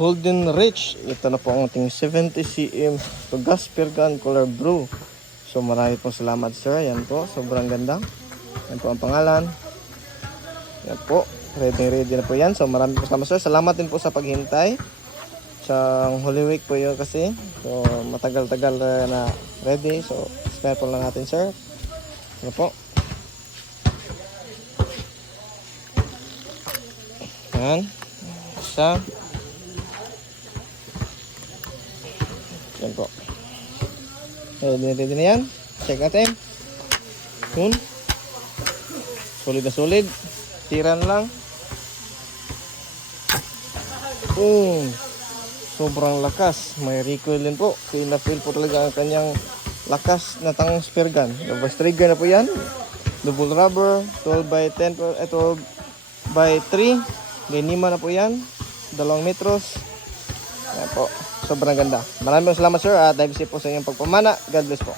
Golden Rich. Ito na po ang ating 70 cm to gas spear gun color blue. So marami po salamat sir. Yan po, sobrang ganda. Yan po ang pangalan. Yan po, ready na po yan. So marami po salamat sir. Salamat din po sa paghintay. Sa Holy Week po yun kasi. So matagal-tagal na ready. So spare po lang natin sir. Yan po. Yan. Isa. Yan po. Ready na yan. Check natin. Yun. Solid na solid. Tiran lang. Sobrang lakas. May recoil din po. Feel po talaga ang kanyang lakas na tang spear gun. Double trigger na po yan. Double rubber. 12 by 10. 12 by 3. Ganima na po yan. 2 metros. Yan po. Sobrang ganda. Maraming salamat sir at dahil po sa inyong pagpamana. God bless po.